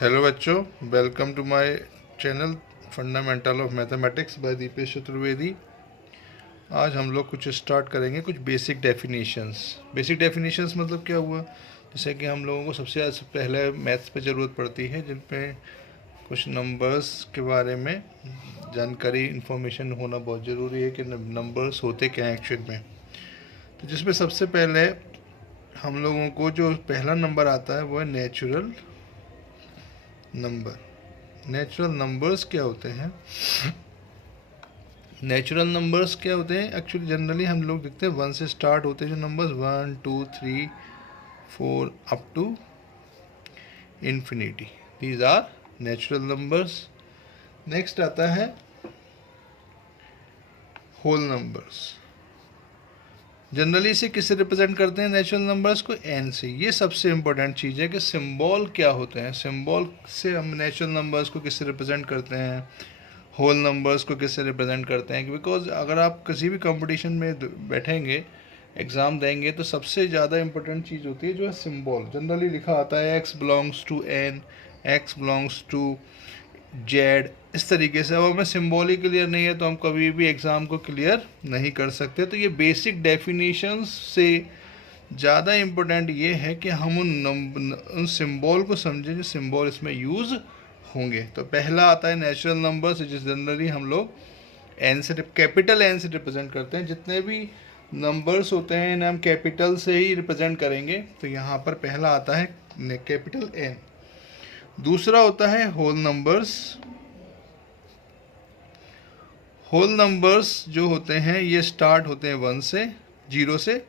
Hello बच्चों, welcome to my channel fundamental of mathematics by Dipesh Chaturvedi. आज हम लोग कुछ स्टार्ट करेंगे, कुछ बेसिक डेफिनेशंस। बेसिक डेफिनेशंस मतलब क्या हुआ, जैसे कि हम लोगों को सबसे पहले मैथ्स पे ज़रूरत पड़ती है, जिन पे कुछ नंबर्स के बारे में जानकारी इन्फॉर्मेशन होना बहुत ज़रूरी है कि नंबर्स होते क्या हैं एक्चुअल में। तो जिसमें सबसे पहले हम लोगों को जो पहला नंबर आता है वो है नेचुरल नंबर। नेचुरल नंबर्स क्या होते हैं? नेचुरल नंबर्स क्या होते हैं? एक्चुअली जनरली हम लोग देखते हैं 1 से स्टार्ट होते हैं जो numbers 1 2 3 4 up to infinity, these are natural numbers. Next आता है होल नंबर्स। जनरली इसे किससे रिप्रेजेंट करते हैं? नेचुरल नंबर्स को एन से। ये सबसे इंपॉर्टेंट चीज़ है कि सिंबल क्या होते हैं। सिंबल से हम नेचुरल नंबर्स को किससे रिप्रेजेंट करते हैं, होल नंबर्स को किससे रिप्रेजेंट करते हैं। बिकॉज अगर आप किसी भी कंपटीशन में बैठेंगे, एग्ज़ाम देंगे, तो सबसे ज़्यादा इंपॉर्टेंट चीज़ होती है जो है सिंबल। जनरली लिखा आता है X belongs to N, X belongs to Z, इस तरीके से। अब हमें सिंबल ही क्लियर नहीं है तो हम कभी भी एग्ज़ाम को क्लियर नहीं कर सकते। तो ये बेसिक डेफिनेशंस से ज़्यादा इम्पोर्टेंट ये है कि हम उन सिंबल को समझें जो सिंबल इसमें यूज़ होंगे। तो पहला आता है नेचुरल नंबर्स, जिस जनरली हम लोग एन से, कैपिटल एन से रिप्रेजेंट करते हैं। जितने भी नंबर्स होते हैं इन्हें हम कैपिटल से ही रिप्रेजेंट करेंगे। तो यहाँ पर पहला आता है कैपिटल एन। दूसरा होता है होल नंबर्स। होल नंबर्स जो होते हैं ये स्टार्ट होते हैं 1 से, 0 से,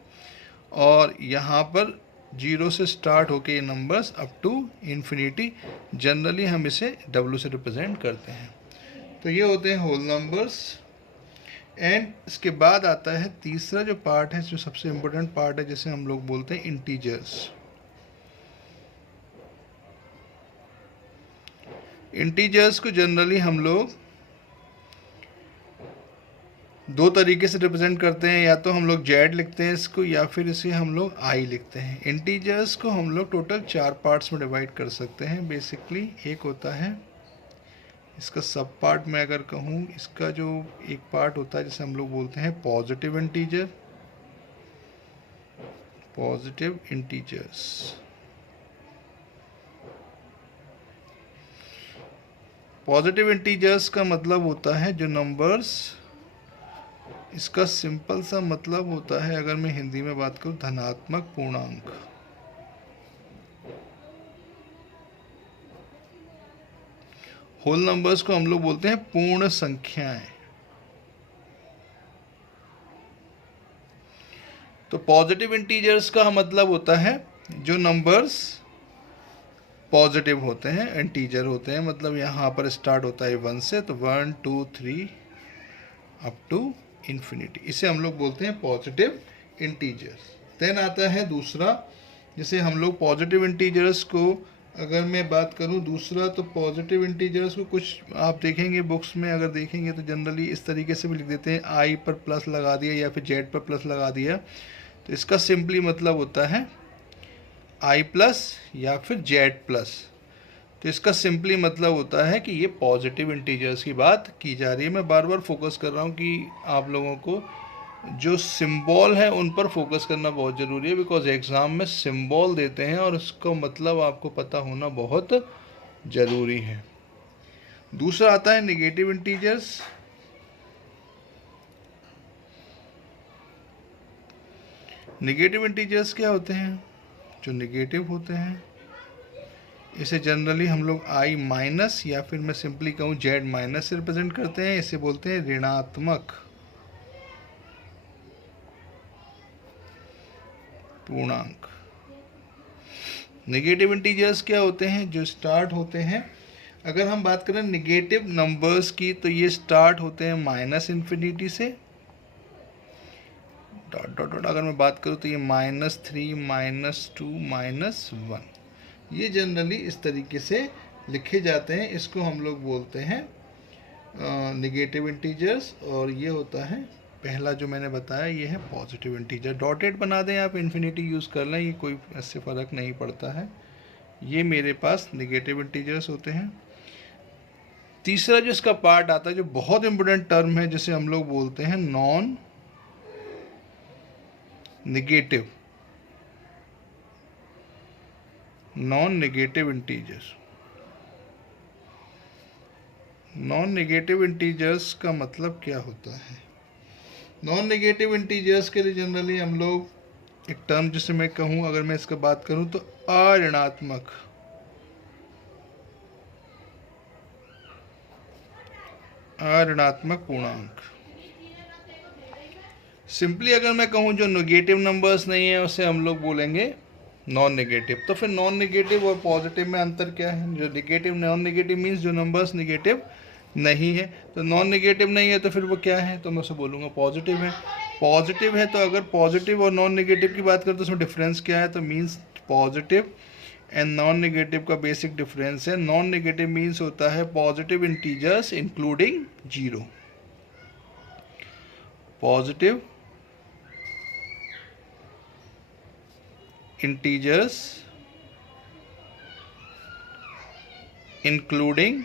और यहाँ पर 0 से स्टार्ट होके ये numbers up to infinity. Generally हम इसे W से रिप्रेजेंट करते हैं। तो ये होते हैं होल नंबर्स। एंड इसके बाद आता है तीसरा जो पार्ट है, जो सबसे इम्पोर्टेंट पार्ट है, जिसे हम लोग बोलते हैं इंटीजर्स। इंटीजर्स को जनरली हम लोग दो तरीके से रिप्रेजेंट करते हैं। या तो हम लोग जेड लिखते हैं इसको, या फिर इसे हम लोग आई लिखते हैं। इंटीजर्स को हम लोग टोटल 4 पार्ट्स में डिवाइड कर सकते हैं बेसिकली। एक होता है इसका सब पार्ट, मैं अगर कहूँ, इसका जो एक पार्ट होता है जिसे हम लोग बोलते हैं positive integer. Positive integers, positive integers का मतलब होता है जो नंबर्स, इसका सिंपल सा मतलब होता है, अगर मैं हिंदी में बात करूं, धनात्मक पूर्णांक। होल नंबर्स को हम लोग बोलते हैं पूर्ण संख्याएं। तो पॉजिटिव इंटीजर्स का मतलब होता है जो नंबर्स पॉजिटिव होते हैं, इंटीजर होते हैं। मतलब यहाँ पर स्टार्ट होता है 1 से, तो 1 2 3 अप टू इन्फिनिटी, इसे हम लोग बोलते हैं पॉजिटिव इंटीजर्स। देन आता है दूसरा, जिसे हम लोग पॉजिटिव इंटीजर्स को, अगर मैं बात करूं दूसरा, तो पॉजिटिव इंटीजर्स को कुछ आप देखेंगे बुक्स में, अगर देखेंगे तो जनरली इस तरीके से भी लिख देते हैं, आई पर प्लस लगा दिया या फिर जेड पर प्लस लगा दिया। तो इसका सिंपली मतलब होता है आई प्लस या फिर जेड प्लस। तो इसका सिंपली मतलब होता है कि ये पॉजिटिव इंटीजर्स की बात की जा रही है। मैं बार बार फोकस कर रहा हूँ कि आप लोगों को जो सिंबल है उन पर फोकस करना बहुत ज़रूरी है, बिकॉज एग्ज़ाम में सिंबल देते हैं और उसका मतलब आपको पता होना बहुत ज़रूरी है। दूसरा आता है नेगेटिव इंटीजर्स। नेगेटिव इंटीजर्स क्या होते हैं? जो नेगेटिव होते हैं इसे जनरली हम लोग आई माइनस, या फिर मैं सिंपली कहूँ जेड माइनस से रिप्रेजेंट करते हैं। इसे बोलते हैं ऋणात्मक पूर्णांक। नेगेटिव इंटीजर्स क्या होते हैं? जो स्टार्ट होते हैं, अगर हम बात करें नेगेटिव नंबर्स की, तो ये स्टार्ट होते हैं माइनस इन्फिनिटी से, डॉट डॉट डॉट। अगर मैं बात करूँ तो ये -3 -2 -1, ये जनरली इस तरीके से लिखे जाते हैं। इसको हम लोग बोलते हैं नेगेटिव इंटीजर्स। और ये होता है पहला जो मैंने बताया, ये है पॉजिटिव इंटीजर। डॉटेड बना दें आप, इन्फिनिटी यूज़ कर लें, ये कोई ऐसे फ़र्क नहीं पड़ता है। ये मेरे पास नेगेटिव इंटीजर्स होते हैं। तीसरा जो इसका पार्ट आता है, जो बहुत इंपॉर्टेंट टर्म है, जिसे हम लोग बोलते हैं non negative integer. Non negative integers का मतलब क्या होता है? नॉन नेगेटिव इंटीजर्स के लिए जनरली हम लोग एक टर्म, जिसे मैं कहूँ, अगर मैं इसका बात करूँ तो अऋणात्मक पूर्णांक। सिंपली अगर मैं कहूँ जो नेगेटिव नंबर्स नहीं है उसे हम लोग बोलेंगे नॉन नेगेटिव। तो फिर नॉन नेगेटिव और पॉजिटिव में अंतर क्या है? जो नेगेटिव, नॉन नेगेटिव मीन्स जो नंबर्स नेगेटिव नहीं है। तो नॉन नेगेटिव नहीं है तो फिर वो क्या है? तो मैं उसे बोलूँगा पॉजिटिव है। पॉजिटिव है तो अगर पॉजिटिव और नॉन नेगेटिव की बात करें तो उसमें डिफरेंस क्या है? तो means positive and non negative का बेसिक डिफरेंस है। नॉन नेगेटिव मीन्स होता है positive integers including zero. Positive integers including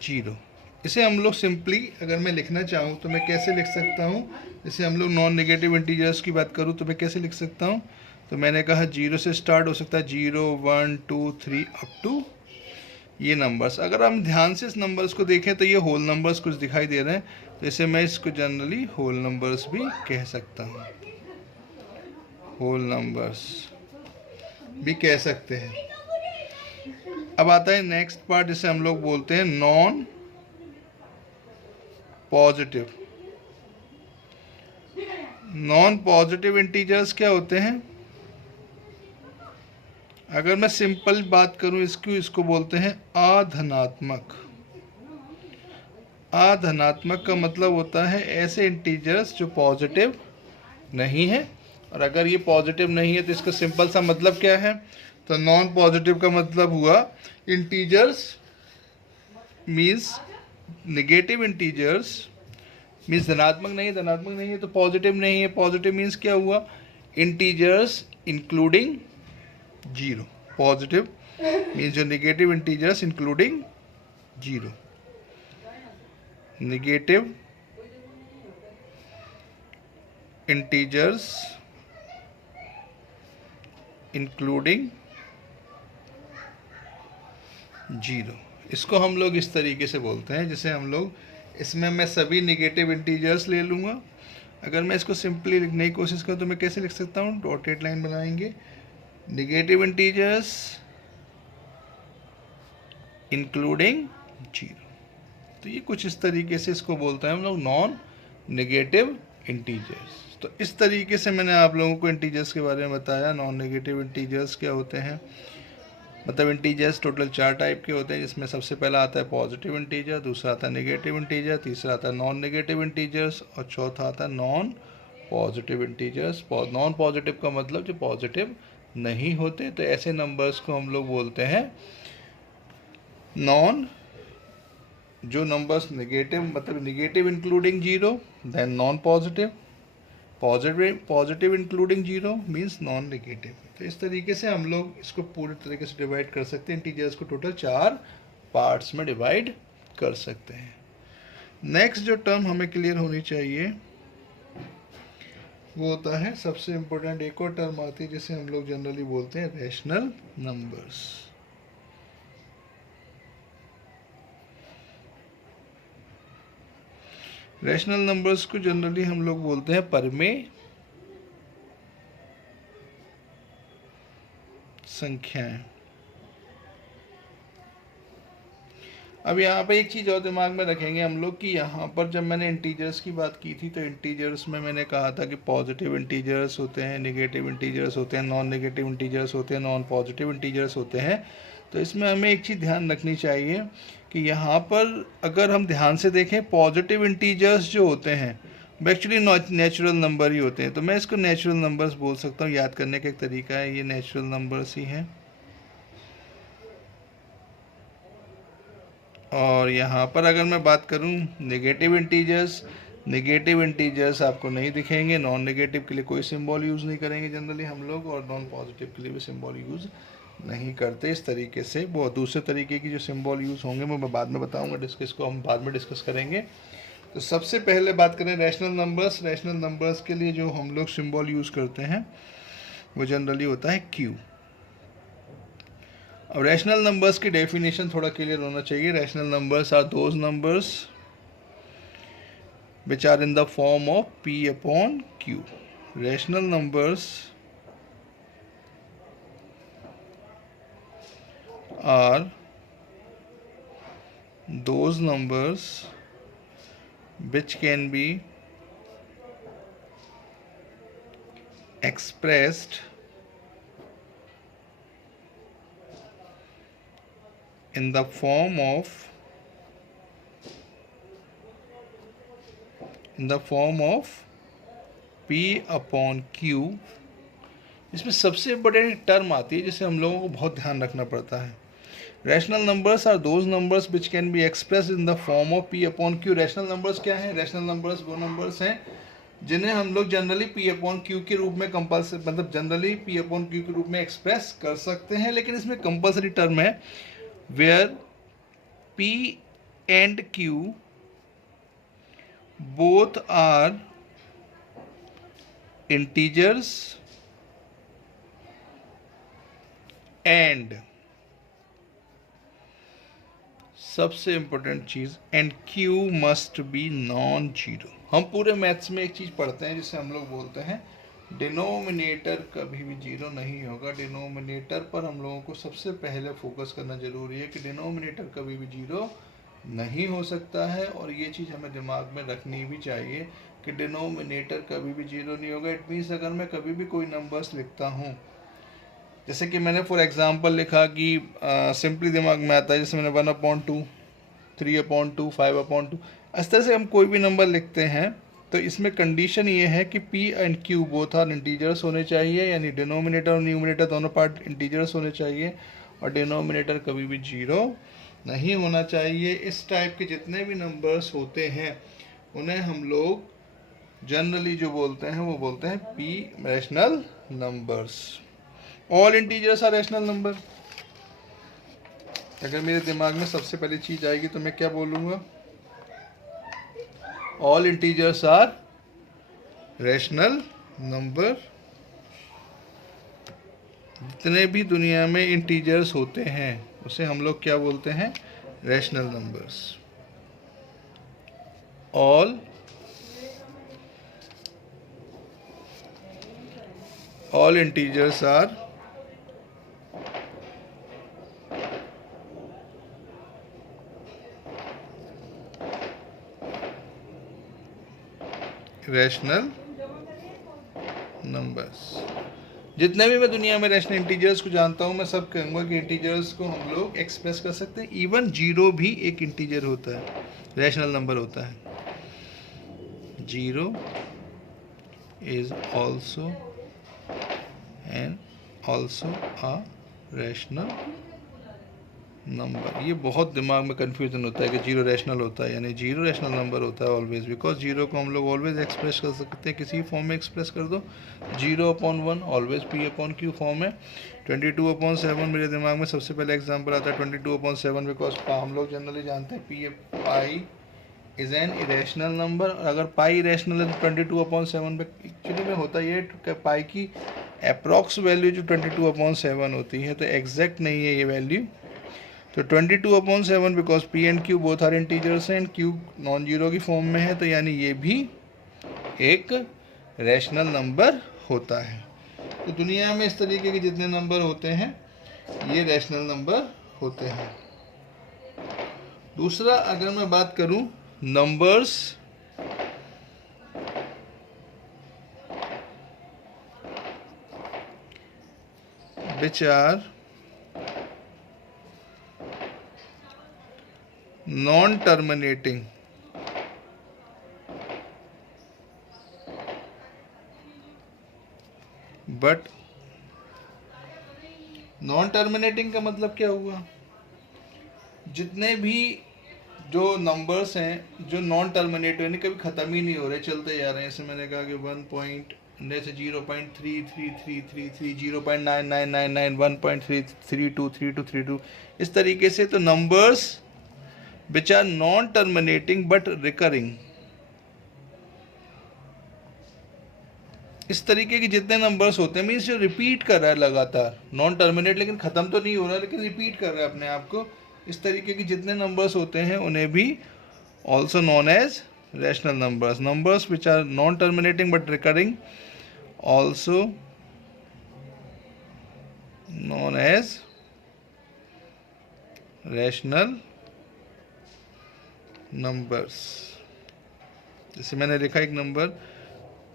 zero. इसे हम लोग सिंपली अगर मैं लिखना चाहूँ तो मैं कैसे लिख सकता हूँ? जैसे हम लोग नॉन नेगेटिव इंटीजर्स की बात करूँ तो मैं कैसे लिख सकता हूँ? तो मैंने कहा जीरो से स्टार्ट हो सकता है, 0 1 2 3 अप टू ये नंबर्स। अगर हम ध्यान से इस नंबर्स को देखें तो ये होल नंबर्स कुछ दिखाई दे रहे हैं, तो इसे मैं इसको जनरली होल नंबर्स भी कह सकता हूँ, होल नंबर्स भी कह सकते हैं। अब आता है नेक्स्ट पार्ट, जिसे हम लोग बोलते हैं non positive. Non positive integers क्या होते हैं? अगर मैं सिंपल बात करूं इसको बोलते हैं अधनात्मक। अधनात्मक का मतलब होता है ऐसे इंटीजर्स जो पॉजिटिव नहीं है। और अगर ये पॉजिटिव नहीं है तो इसका सिंपल सा मतलब क्या है? तो नॉन पॉजिटिव का मतलब हुआ integers means negative integers means धनात्मक नहीं है तो पॉजिटिव नहीं है। पॉजिटिव मीन्स क्या हुआ? Integers including zero. Positive means जो negative integers including zero. Negative integers including zero, इसको हम लोग इस तरीके से बोलते हैं। जैसे हम लोग इसमें मैं सभी नेगेटिव इंटीजर्स ले लूँगा। अगर मैं इसको सिंपली लिखने की कोशिश करूँ तो मैं कैसे लिख सकता हूँ? डॉटेड लाइन बनाएंगे, नेगेटिव इंटीजर्स इंक्लूडिंग जीरो। तो ये कुछ इस तरीके से इसको बोलते हैं हम लोग नॉन नेगेटिव इंटीजर्स। तो इस तरीके से मैंने आप लोगों को इंटीजर्स के बारे में बताया। नॉन नेगेटिव इंटीजर्स क्या होते हैं? मतलब इंटीजर्स टोटल 4 टाइप के होते हैं, जिसमें सबसे पहला आता है पॉजिटिव इंटीजर, दूसरा आता है नेगेटिव इंटीजर, तीसरा आता है नॉन नेगेटिव इंटीजर्स और चौथा आता है non positive integers. Non positive का मतलब जो पॉजिटिव नहीं होते। तो ऐसे नंबर्स को हम लोग बोलते हैं नॉन, जो नंबर्स नेगेटिव मतलब negative including zero, then non positive, positive including zero means non negative. तो इस तरीके से हम लोग इसको पूरी तरीके से डिवाइड कर सकते हैं। इंटीजर्स को टोटल 4 पार्ट्स में डिवाइड कर सकते हैं। नेक्स्ट जो टर्म हमें क्लियर होनी चाहिए वो होता है, सबसे इम्पोर्टेंट एक और टर्म आती है जिसे हम लोग जनरली बोलते हैं रैशनल नंबर्स। रैशनल नंबर्स को जनरली हम लोग बोलते हैं परमेय संख्याएं। अब यहाँ पे एक चीज़ और दिमाग में रखेंगे हम लोग कि यहाँ पर जब मैंने इंटीजर्स की बात की थी तो इंटीजर्स में मैंने कहा था कि पॉजिटिव इंटीजर्स होते हैं, नेगेटिव इंटीजर्स होते हैं, नॉन नेगेटिव इंटीजर्स होते हैं, नॉन पॉजिटिव इंटीजर्स होते हैं। तो इसमें हमें एक चीज़ ध्यान रखनी चाहिए कि यहाँ पर अगर हम ध्यान से देखें, पॉजिटिव इंटीजर्स जो होते हैं वो एक्चुअली नेचुरल नंबर ही होते हैं। तो मैं इसको नेचुरल नंबर्स बोल सकता हूँ। याद करने का एक तरीका है, ये नेचुरल नंबर्स ही हैं। और यहाँ पर अगर मैं बात करूँ नेगेटिव इंटीजर्स, नेगेटिव इंटीजर्स आपको नहीं दिखेंगे, नॉन नेगेटिव के लिए कोई सिंबल यूज़ नहीं करेंगे जनरली हम लोग, और नॉन पॉजिटिव के लिए भी सिंबल यूज़ नहीं करते इस तरीके से। वो दूसरे तरीके की जो सिंबल यूज़ होंगे वो मैं बाद में बताऊंगा, डिस्कस को हम बाद में डिस्कस करेंगे। तो सबसे पहले बात करें रैशनल नंबर्स। रैशनल नंबर्स के लिए जो हम लोग सिंबल यूज़ करते हैं वो जनरली होता है क्यू। अब रैशनल नंबर्स की डेफिनेशन थोड़ा क्लियर होना चाहिए। Rational numbers are those numbers which are in the form of p upon q. Rational numbers are those numbers which can be expressed in the form of p upon q। इसमें सबसे important term आती है जिसे हम लोगों को बहुत ध्यान रखना पड़ता है। Rational numbers are those numbers which can be express in the form of p upon q। Rational numbers क्या हैं? रैशनल नंबर्स वो नंबर्स हैं जिन्हें हम लोग जनरली p अपॉन q के रूप में कंपल्सरी, मतलब जनरली p अपॉन q के रूप में एक्सप्रेस कर सकते हैं, लेकिन इसमें कंपल्सरी टर्म है where p and q both are integers and सबसे इंपॉर्टेंट चीज and q must be non zero. हम पूरे मैथ्स में एक चीज पढ़ते हैं जिसे हम लोग बोलते हैं डिनोमिनेटर कभी भी जीरो नहीं होगा। डिनोमिनेटर पर हम लोगों को सबसे पहले फोकस करना जरूरी है कि डिनोमिनेटर कभी भी जीरो नहीं हो सकता है, और ये चीज़ हमें दिमाग में रखनी भी चाहिए कि डिनोमिनेटर कभी भी जीरो नहीं होगा। इट मीन्स अगर मैं कभी भी कोई नंबर्स लिखता हूँ, जैसे कि मैंने फॉर एग्जांपल लिखा कि सिंपली दिमाग में आता है, जैसे मैंने 1/2, 3/2, 5/2, इस तरह से हम कोई भी नंबर लिखते हैं तो इसमें कंडीशन ये है कि p and q both are integers होने चाहिए, यानी डिनोमिनेटर और न्यूमिनेटर दोनों पार्ट इंटीजर्स होने चाहिए, और डिनोमिनेटर कभी भी जीरो नहीं होना चाहिए। इस टाइप के जितने भी नंबर्स होते हैं उन्हें हम लोग जनरली जो बोलते हैं वो बोलते हैं p rational numbers. All integers are rational number. अगर मेरे दिमाग में सबसे पहली चीज आएगी तो मैं क्या बोलूँगा? All integers are rational number. जितने भी दुनिया में इंटीजर्स होते हैं उसे हम लोग क्या बोलते हैं? Rational numbers. All integers are rational numbers. जितने भी मैं दुनिया में रैशनल इंटीजर्स को जानता हूँ मैं सब कहूँगा कि इंटीजर्स को हम लोग एक्सप्रेस कर सकते हैं। इवन जीरो भी एक इंटीजर होता है, रैशनल नंबर होता है। Zero is also a rational number. ये बहुत दिमाग में कन्फ्यूजन होता है कि जीरो रैशनल होता है, यानी जीरो रैशनल नंबर होता है ऑलवेज, बिकॉज जीरो को हम लोग ऑलवेज एक्सप्रेस कर सकते हैं, किसी फॉर्म में एक्सप्रेस कर दो। 0/1 always p upon q form है। 22/7 मेरे दिमाग में सबसे पहले एग्जांपल आता है 22/7, बिकॉज हम लोग जनरली जानते हैं p pi is an irrational number. अगर पाई इरेशनल है तो 22/7 पे एक्चुअली में होता ये पाई की अप्रॉक्स वैल्यू जो 22/7 होती है, तो एग्जैक्ट नहीं है ये वैल्यू। तो 22/7 because p and q both are integers and q non zero की फॉर्म में है, तो यानी ये भी एक रैशनल नंबर होता है। तो दुनिया में इस तरीके के जितने नंबर होते हैं ये रैशनल नंबर होते हैं। दूसरा, अगर मैं बात करूं numbers which are non-terminating, but non terminating का मतलब क्या हुआ? जितने भी जो नंबर्स हैं जो नॉन टर्मिनेट यानी कभी ख़त्म ही नहीं हो रहे, चलते जा रहे हैं, जैसे मैंने कहा कि 1 पॉइंट जैसे 0.3333 0.9999 1.3232 इस तरीके से। तो numbers which are non terminating but recurring, इस तरीके के जितने नंबर्स होते हैं, मीन्स जो रिपीट कर रहा है लगातार, नॉन टर्मिनेट लेकिन ख़त्म तो नहीं हो रहा लेकिन रिपीट कर रहा है अपने आप को, इस तरीके के जितने नंबर्स होते हैं उन्हें भी also known as rational numbers. Numbers which are non terminating but recurring also known as rational numbers. जैसे मैंने लिखा एक नंबर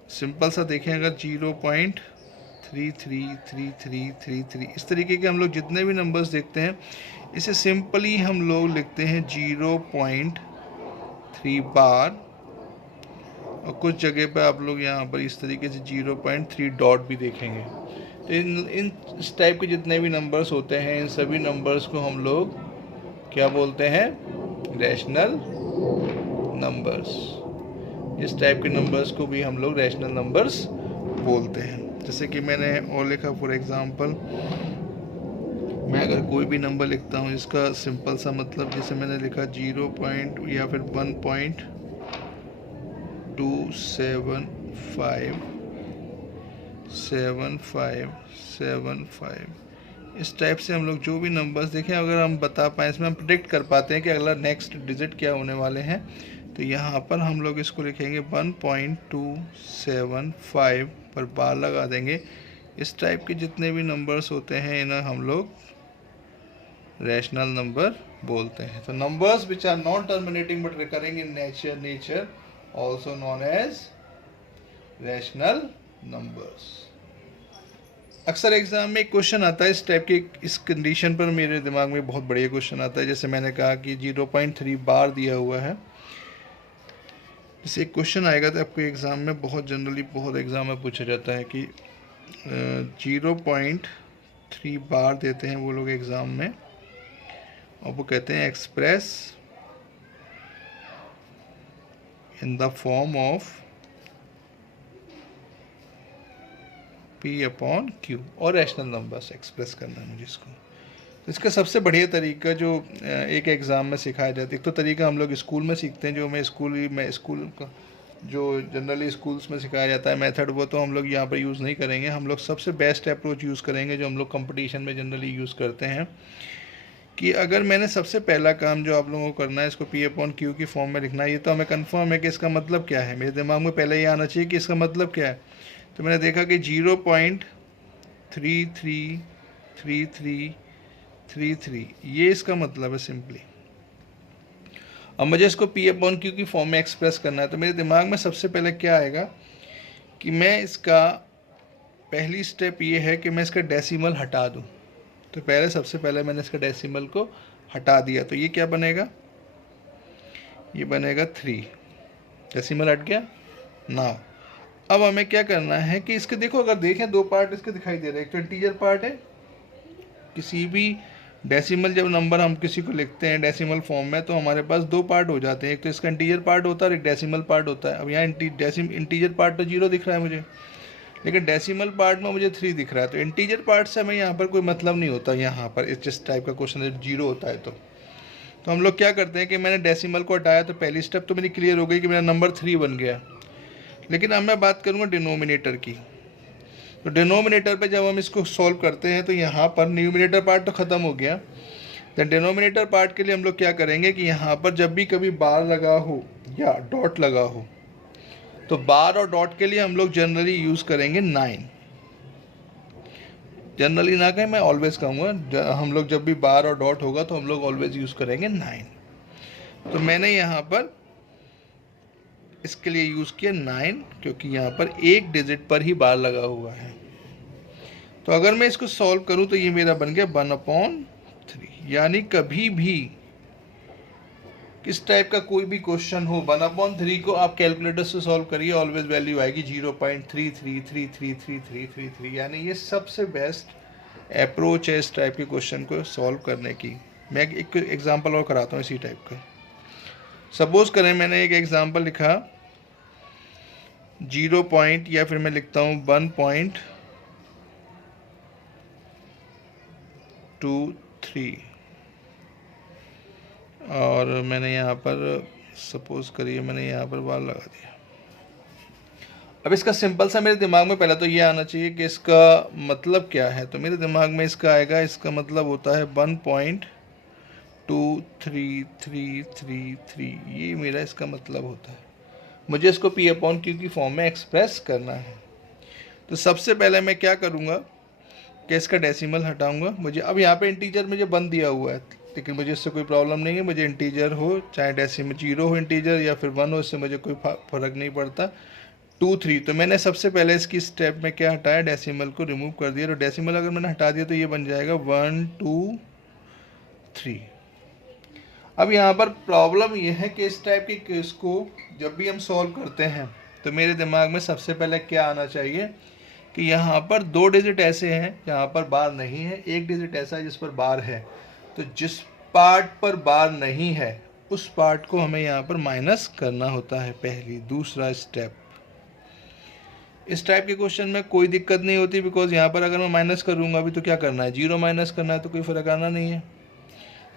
सिंपल सा, देखें अगर 0.333333, इस तरीके के हम लोग जितने भी नंबर्स देखते हैं इसे सिंपली हम लोग लिखते हैं 0.3 बार, और कुछ जगह पर आप लोग यहाँ पर इस तरीके से 0.3 डॉट भी देखेंगे। तो इन इस टाइप के जितने भी नंबर्स होते हैं इन सभी नंबर्स को हम लोग क्या बोलते हैं, रैशनल नंबर्स। इस टाइप के नंबर्स को भी हम लोग रैशनल नंबर्स बोलते हैं। जैसे कि मैंने और लिखा, फॉर एग्जांपल मैं अगर कोई भी नंबर लिखता हूँ इसका सिंपल सा मतलब, जैसे मैंने लिखा 0 पॉइंट या फिर 1.2757575, इस टाइप से हम लोग जो भी नंबर्स देखें अगर हम बता पाएँ, इसमें हम प्रेडिक्ट कर पाते हैं कि अगला नेक्स्ट डिजिट क्या होने वाले हैं। तो यहाँ पर हम लोग इसको लिखेंगे 1.275 पर बार लगा देंगे। इस टाइप के जितने भी नंबर्स होते हैं इन्हें हम लोग रैशनल नंबर बोलते हैं। तो numbers which are non terminating but recurring in nature also known as rational numbers. अक्सर एग्जाम में एक क्वेश्चन आता है इस टाइप के, इस कंडीशन पर मेरे दिमाग में बहुत बढ़िया क्वेश्चन आता है। जैसे मैंने कहा कि 0.3 बार दिया हुआ है, जैसे एक क्वेश्चन आएगा तो आपको एग्ज़ाम में बहुत जनरली बहुत एग्ज़ाम में पूछा जाता है कि 0.3 बार देते हैं वो लोग एग्ज़ाम में, और वो कहते हैं express in the form of P/Q, और रैशनल नंबर्स एक्सप्रेस करना है मुझे इसको। तो इसका सबसे बढ़िया तरीका जो एक एग्ज़ाम में सिखाया जाता है, एक तो तरीका हम लोग स्कूल में सीखते हैं, जो मैं स्कूल का जो जनरली स्कूल्स में सिखाया जाता है मेथड, वो तो हम लोग यहाँ पर यूज़ नहीं करेंगे। हम लोग सबसे बेस्ट अप्रोच यूज़ करेंगे जो हम लोग कंपटीशन में जनरली यूज़ करते हैं, कि अगर मैंने सबसे पहला काम जो आप लोगों को करना है इसको P/Q की फॉर्म में लिखना है, ये तो हमें कंफर्म है कि इसका मतलब क्या है, मेरे दिमाग में पहले ये आना चाहिए कि इसका मतलब क्या है। तो मैंने देखा कि 0.333333 ये इसका मतलब है सिंपली। अब मुझे इसको P/Q की फॉर्म में एक्सप्रेस करना है, तो मेरे दिमाग में सबसे पहले क्या आएगा कि मैं इसका पहली स्टेप ये है कि मैं इसका डेसिमल हटा दूं। तो सबसे पहले मैंने इसका डेसिमल को हटा दिया, तो ये क्या बनेगा, ये बनेगा 3, डेसिमल हट गया ना। अब हमें क्या करना है कि इसके देखो, अगर देखें दो पार्ट इसके दिखाई दे रहे हैं, एक तो इंटीजर पार्ट है, किसी भी डेसिमल जब नंबर हम किसी को लिखते हैं डेसिमल फॉर्म में तो हमारे पास दो पार्ट हो जाते हैं, एक तो इसका इंटीजर पार्ट होता है और एक डेसिमल पार्ट होता है। अब यहाँ इंटीजर पार्ट तो 0 दिख रहा है मुझे, लेकिन डेसिमल पार्ट में मुझे 3 दिख रहा है। तो इंटीजर पार्ट से हमें यहाँ पर कोई मतलब नहीं होता, यहाँ पर इस टाइप का क्वेश्चन जब 0 होता है तो हम लोग क्या करते हैं कि मैंने डेसिमल को हटाया, तो पहली स्टेप तो मेरी क्लियर हो गई कि मेरा नंबर 3 बन गया। लेकिन अब मैं बात करूँगा डिनोमिनेटर की। तो डिनोमिनेटर पे जब हम इसको सॉल्व करते हैं तो यहाँ पर न्यूमिनेटर पार्ट तो ख़त्म हो गया, तो डिनोमिनेटर पार्ट के लिए हम लोग क्या करेंगे कि यहाँ पर जब भी कभी बार लगा हो या डॉट लगा हो, तो बार और डॉट के लिए हम लोग जनरली यूज़ करेंगे 9। जनरली ना कहें, मैं ऑलवेज कहूँगा, हम लोग जब भी बार और डॉट होगा तो हम लोग ऑलवेज यूज़ करेंगे 9। तो मैंने यहाँ पर इसके लिए यूज़ किया 9, क्योंकि यहाँ पर एक डिजिट पर ही बार लगा हुआ है। तो अगर मैं इसको सॉल्व करूँ तो ये मेरा बन गया 1/3। यानी कभी भी किस टाइप का कोई भी क्वेश्चन हो, 1/3 को आप कैलकुलेटर से सॉल्व करिए, ऑलवेज वैल्यू आएगी 0.33333333। यानी ये सबसे बेस्ट अप्रोच है इस टाइप के क्वेश्चन को सॉल्व करने की। मैं एक एग्जांपल और कराता हूँ इसी टाइप का। सपोज करें मैंने एक एग्जांपल लिखा 0 पॉइंट, या फिर मैं लिखता हूँ 1.23, और मैंने यहाँ पर सपोज करिए मैंने यहाँ पर बार लगा दिया। अब इसका सिंपल सा मेरे दिमाग में पहले तो ये आना चाहिए कि इसका मतलब क्या है। तो मेरे दिमाग में इसका आएगा, इसका मतलब होता है 1.23333, ये मेरा इसका मतलब होता है। मुझे इसको P/Q की फॉर्म में एक्सप्रेस करना है। तो सबसे पहले मैं क्या करूँगा कि इसका डेसिमल हटाऊँगा। मुझे अब यहाँ पे इंटीजर मुझे 1 दिया हुआ है, लेकिन मुझे इससे कोई प्रॉब्लम नहीं है। मुझे इंटीजर हो चाहे डेसिमल 0 हो इंटीजर या फिर 1 हो, इससे मुझे कोई फ़र्क नहीं पड़ता। 2 3, तो मैंने सबसे पहले इसकी स्टेप में क्या हटाया, डेसिमल को रिमूव कर दिया। तो डेसिमल अगर मैंने हटा दिया तो ये बन जाएगा 1 2 3। अब यहाँ पर प्रॉब्लम ये है कि इस टाइप के केस को जब भी हम सॉल्व करते हैं तो मेरे दिमाग में सबसे पहले क्या आना चाहिए कि यहाँ पर 2 डिजिट ऐसे हैं जहाँ पर बार नहीं है, 1 डिजिट ऐसा है जिस पर बार है। तो जिस पार्ट पर बार नहीं है उस पार्ट को हमें यहाँ पर माइनस करना होता है पहली। दूसरा स्टेप, इस टाइप के क्वेश्चन में कोई दिक्कत नहीं होती, बिकॉज यहाँ पर अगर मैं माइनस करूँगा अभी तो क्या करना है, 0 माइनस करना है, तो कोई फ़र्क आना नहीं है।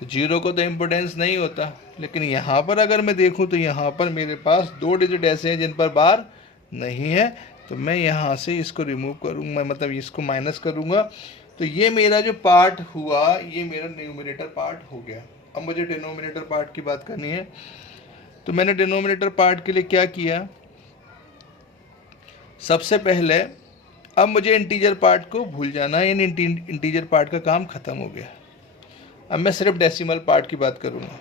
तो 0 को तो इम्पोर्टेंस नहीं होता। लेकिन यहाँ पर अगर मैं देखूँ तो यहाँ पर मेरे पास 2 डिजिट ऐसे हैं जिन पर बार नहीं है, तो मैं यहाँ से इसको रिमूव करूँगा, मतलब इसको माइनस करूँगा। तो ये मेरा जो पार्ट हुआ ये मेरा न्यूमरेटर पार्ट हो गया। अब मुझे डिनोमिनेटर पार्ट की बात करनी है। तो मैंने डिनोमिनेटर पार्ट के लिए क्या किया, सबसे पहले अब मुझे इंटीजर पार्ट को भूल जाना है, यानी इंटीजर पार्ट का काम ख़त्म हो गया। अब मैं सिर्फ डेसिमल पार्ट की बात करूँगा।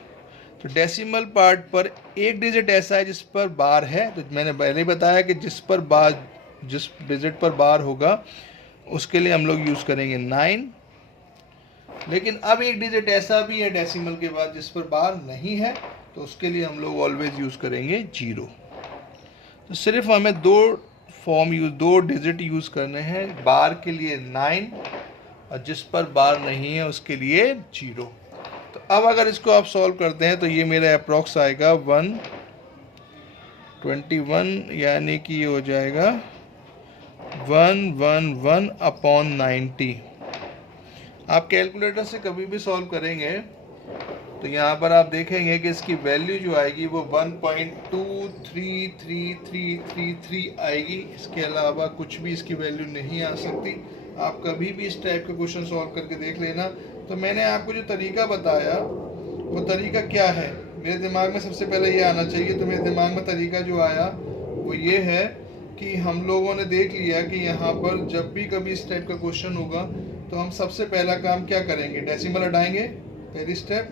तो डेसिमल पार्ट पर 1 डिजिट ऐसा है जिस पर बार है। तो मैंने पहले ही बताया कि जिस डिजिट पर बार होगा उसके लिए हम लोग यूज़ करेंगे 9। लेकिन अब 1 डिजिट ऐसा भी है डेसिमल के बाद जिस पर बार नहीं है, तो उसके लिए हम लोग ऑलवेज यूज़ करेंगे 0। तो सिर्फ हमें 2 डिजिट यूज़ करने हैं, बार के लिए 9 और जिस पर बार नहीं है उसके लिए 0। तो अब अगर इसको आप सॉल्व करते हैं तो ये मेरा अप्रॉक्स आएगा 121, यानी कि ये हो जाएगा 111/90। आप कैलकुलेटर से कभी भी सॉल्व करेंगे तो यहाँ पर आप देखेंगे कि इसकी वैल्यू जो आएगी वो 1.233333 आएगी। इसके अलावा कुछ भी इसकी वैल्यू नहीं आ सकती। आप कभी भी इस टाइप का क्वेश्चन सॉल्व करके देख लेना। तो मैंने आपको जो तरीका बताया वो तरीका क्या है, मेरे दिमाग में सबसे पहले ये आना चाहिए। तो मेरे दिमाग में तरीका जो आया वो ये है कि हम लोगों ने देख लिया कि यहाँ पर जब भी कभी इस टाइप का क्वेश्चन होगा तो हम सबसे पहला काम क्या करेंगे, डेसिमल हटाएंगे। पहली स्टेप,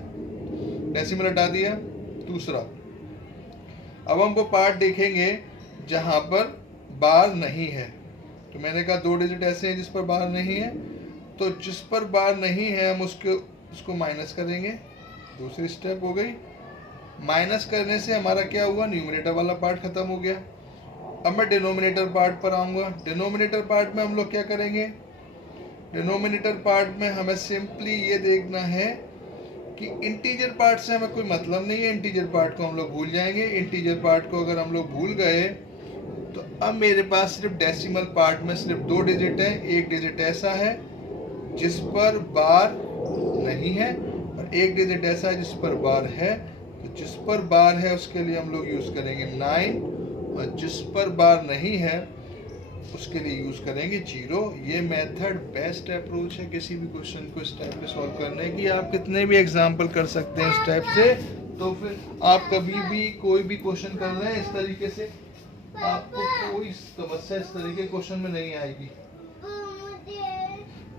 डेसिमल हटा दिया। दूसरा, अब हम वो पार्ट देखेंगे जहाँ पर बार नहीं है। तो मैंने कहा 2 डिजिट ऐसे हैं जिस पर बार नहीं है, तो जिस पर बार नहीं है हम उसको माइनस करेंगे। दूसरी स्टेप हो गई। माइनस करने से हमारा क्या हुआ, न्यूमरेटर वाला पार्ट खत्म हो गया। अब मैं डिनोमिनेटर पार्ट पर आऊँगा। डिनोमिनेटर पार्ट में हम लोग क्या करेंगे, डिनोमिनेटर पार्ट में हमें सिंपली ये देखना है कि इंटीजर पार्ट से हमें कोई मतलब नहीं है, इंटीजर पार्ट को हम लोग भूल जाएंगे। इंटीजर पार्ट को अगर हम लोग भूल गए तो अब मेरे पास सिर्फ डेसिमल पार्ट में सिर्फ 2 डिजिट है। 1 डिजिट ऐसा है जिस पर बार नहीं है और 1 डिजिट ऐसा है जिस पर बार है। तो जिस पर बार है उसके लिए हम लोग यूज़ करेंगे 9 और जिस पर बार नहीं है उसके लिए यूज़ करेंगे 0। ये मेथड बेस्ट अप्रोच है किसी भी क्वेश्चन को इस टाइप में सॉल्व करने की। आप कितने भी एग्जाम्पल कर सकते हैं इस टाइप से। तो फिर आप कभी भी कोई भी क्वेश्चन कर रहे हैं इस तरीके से, आपको कोई समस्या इस तरीके क्वेश्चन में नहीं आएगी।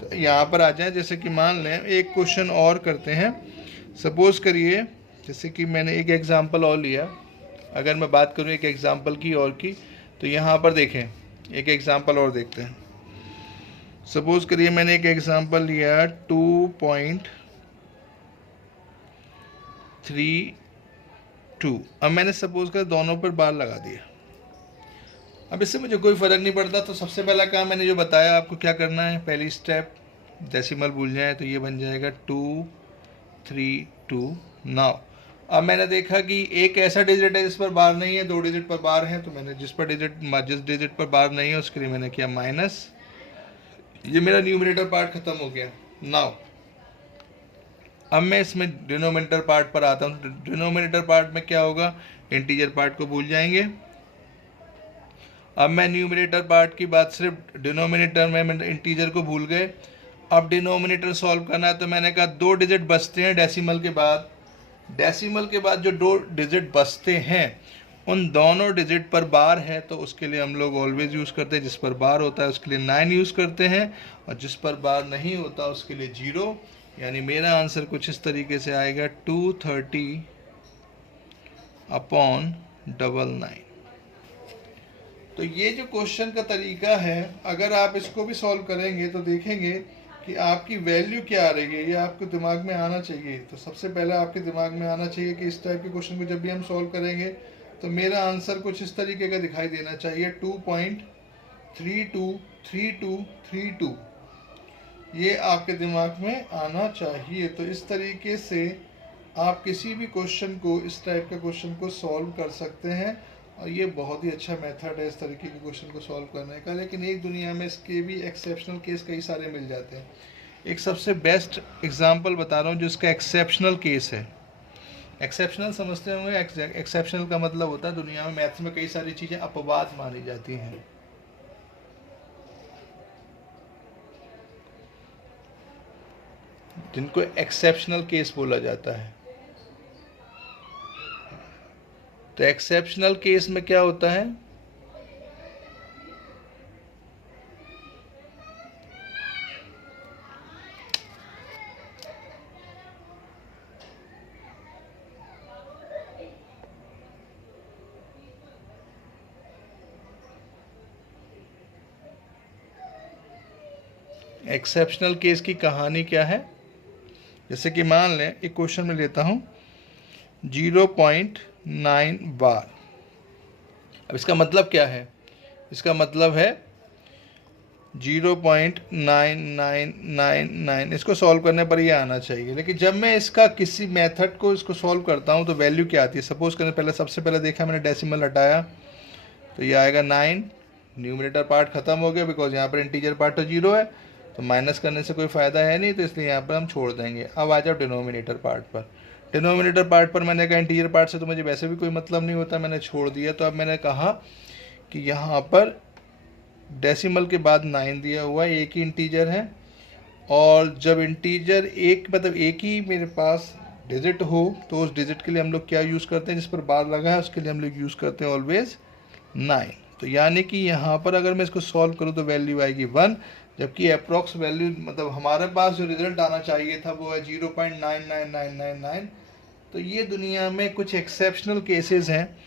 तो यहाँ पर आ जाए, जैसे कि मान लें एक क्वेश्चन और करते हैं। सपोज करिए जैसे कि मैंने एक एग्जाम्पल और लिया। अगर मैं बात करूँ एक एग्जाम्पल की और की, तो यहाँ पर देखें एक एग्जाम्पल और देखते हैं। सपोज करिए मैंने एक एग्जाम्पल लिया 2.32। अब मैंने सपोज कर दोनों पर बार लगा दिया। अब इससे मुझे कोई फ़र्क नहीं पड़ता। तो सबसे पहला काम मैंने जो बताया आपको क्या करना है, पहली स्टेप डेसिमल भूल जाए तो ये बन जाएगा 232। नाउ अब मैंने देखा कि एक ऐसा डिजिट है जिस पर बार नहीं है, 2 डिजिट पर बार है, तो मैंने जिस डिजिट पर बार नहीं है उसके लिए मैंने किया माइनस। ये मेरा न्यूमरेटर पार्ट खत्म हो गया। नाउ अब मैं इसमें डिनोमिनेटर पार्ट पर आता हूँ। डिनोमिनेटर पार्ट में क्या होगा, इंटीजर पार्ट को भूल जाएंगे। अब मैं न्यूमरेटर पार्ट की बात, सिर्फ डिनोमिनेटर में इंटीजर को भूल गए। अब डिनोमिनेटर सॉल्व करना है, तो मैंने कहा 2 डिजिट बचते हैं डेसिमल के बाद। डेसिमल के बाद जो 2 डिजिट बचते हैं उन दोनों डिजिट पर बार है, तो उसके लिए हम लोग ऑलवेज यूज़ करते हैं। जिस पर बार होता है उसके लिए 9 यूज़ करते हैं, और जिस पर बार नहीं होता उसके लिए 0। यानी मेरा आंसर कुछ इस तरीके से आएगा 230/99। तो ये जो क्वेश्चन का तरीका है, अगर आप इसको भी सॉल्व करेंगे तो देखेंगे कि आपकी वैल्यू क्या आ रही है, ये आपके दिमाग में आना चाहिए। तो सबसे पहले आपके दिमाग में आना चाहिए कि इस टाइप के क्वेश्चन को जब भी हम सॉल्व करेंगे तो मेरा आंसर कुछ इस तरीके का दिखाई देना चाहिए, 2.323232। ये आपके दिमाग में आना चाहिए। तो इस तरीके से आप किसी भी क्वेश्चन को, इस टाइप के क्वेश्चन को सॉल्व कर सकते हैं, और ये बहुत ही अच्छा मेथड है इस तरीके के क्वेश्चन को सॉल्व करने का। लेकिन एक दुनिया में इसके भी एक्सेप्शनल केस कई सारे मिल जाते हैं। एक सबसे बेस्ट एग्जांपल बता रहा हूँ जो इसका एक्सेप्शनल केस है। एक्सेप्शनल समझते होंगे, एक्सेप्शनल का मतलब होता है दुनिया में मैथ्स में कई सारी चीज़ें अपवाद मानी जाती हैं। जिनको एक्सेप्शनल केस बोला जाता है। तो एक्सेप्शनल केस में क्या होता है, एक्सेप्शनल केस की कहानी क्या है। जैसे कि मान लें एक क्वेश्चन में लेता हूं 0.9 बार। अब इसका मतलब क्या है, इसका मतलब है 0.9999। इसको सॉल्व करने पर ये आना चाहिए। लेकिन जब मैं इसका किसी मेथड को इसको सॉल्व करता हूँ तो वैल्यू क्या आती है। सपोज करने पहले सबसे पहले देखा मैंने डेसिमल हटाया तो ये आएगा 9। न्यूमरेटर पार्ट खत्म हो गया बिकॉज यहाँ पर इंटीजर पार्ट तो 0 है, तो माइनस करने से कोई फ़ायदा है नहीं, तो इसलिए यहाँ पर हम छोड़ देंगे। अब आ जाओ डिनोमिनेटर पार्ट पर। डिनोमिनेटर पार्ट पर मैंने कहा इंटीजर पार्ट से तो मुझे वैसे भी कोई मतलब नहीं होता, मैंने छोड़ दिया। तो अब मैंने कहा कि यहाँ पर डेसिमल के बाद 9 दिया हुआ है, एक ही इंटीजर है, और जब इंटीजर एक मतलब एक ही मेरे पास डिजिट हो तो उस डिजिट के लिए हम लोग क्या यूज़ करते हैं, जिस पर बार लगा है उसके लिए हम लोग यूज़ करते हैं ऑलवेज 9। तो यानी कि यहाँ पर अगर मैं इसको सॉल्व करूँ तो वैल्यू आएगी 1, जबकि अप्रॉक्स वैल्यू मतलब हमारे पास जो रिजल्ट आना चाहिए था वो है 0.99999। तो ये दुनिया में कुछ एक्सेप्शनल केसेस हैं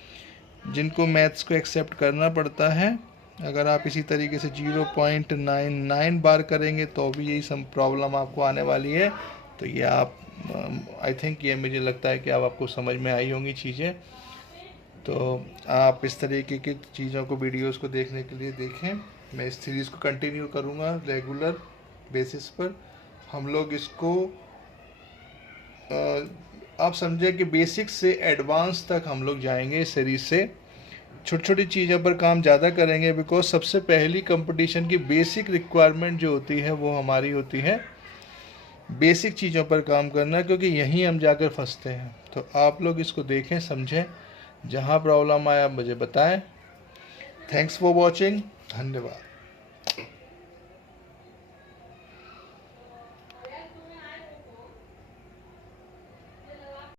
जिनको मैथ्स को एक्सेप्ट करना पड़ता है। अगर आप इसी तरीके से 0.99 बार करेंगे तो भी यही सब प्रॉब्लम आपको आने वाली है। तो ये आप आई थिंक ये मुझे लगता है कि अब आपको समझ में आई होंगी चीज़ें। तो आप इस तरीके की चीज़ों को, वीडियोस को देखने के लिए देखें। मैं इस सीरीज़ को कंटिन्यू करूँगा रेगुलर बेसिस पर। हम लोग इसको आप समझें कि बेसिक से एडवांस तक हम लोग जाएंगे इस सीरीज़ से। छोटी छोटी चीज़ों पर काम ज़्यादा करेंगे बिकॉज सबसे पहली कंपटीशन की बेसिक रिक्वायरमेंट जो होती है वो हमारी होती है बेसिक चीज़ों पर काम करना, क्योंकि यहीं हम जाकर फंसते हैं। तो आप लोग इसको देखें, समझें, जहाँ प्रॉब्लम आया मुझे बताएं। थैंक्स फॉर वॉचिंग, धन्यवाद।